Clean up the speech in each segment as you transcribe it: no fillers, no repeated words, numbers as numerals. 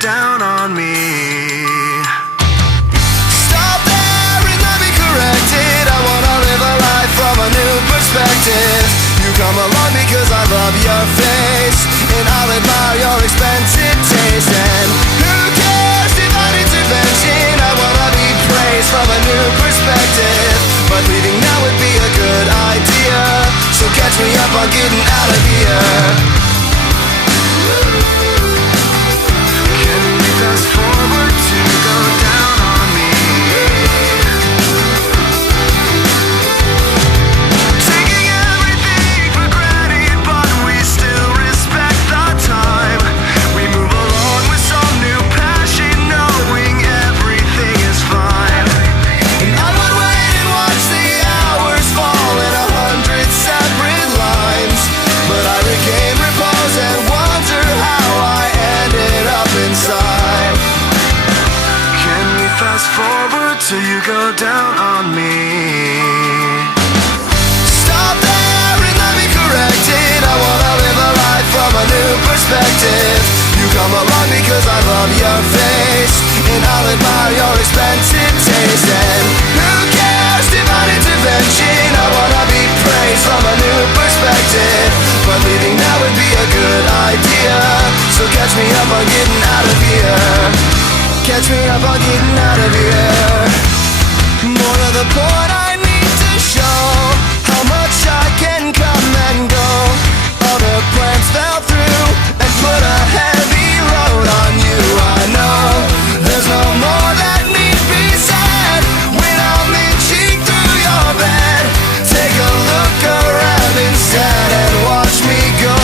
down on me. Stop there and let me correct it. I wanna live a life from a new perspective. You come along because I love your face, and I'll admire your expensive taste. And who cares, divine intervention? I wanna be praised from a new perspective, but leaving now would be a good idea. So catch me up on getting out of here. Can we fast forward to go down on me? Taking everything for granted, but we still respect the time. We move along with some new passion, knowing everything is fine. And I would wait and watch the hours fall in 100 separate lines, but I regain repose and wonder how I ended up inside. Can we fast forward till you go down on me? Stop there and let me correct it. I wanna live a life from a new perspective. You come along because I love your face, and I'll admire your expensive taste. And who cares, divine intervention? I wanna be praised from a new perspective, but leaving now would be a good idea. So catch me up on getting out of here. Catch me up on getting out of here. More to the point, I need to show how much I can come and go. Other plans fell through and put a heavy load on you. I know there's no more that need be said when I'm inching through your bed. Take a look around instead and watch me go.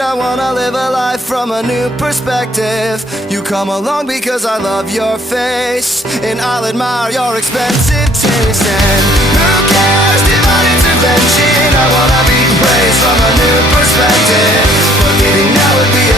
I wanna live a life from a new perspective. You come along because I love your face, and I'll admire your expensive taste. And who cares, divine intervention? I wanna be praised from a new perspective, but leaving now would be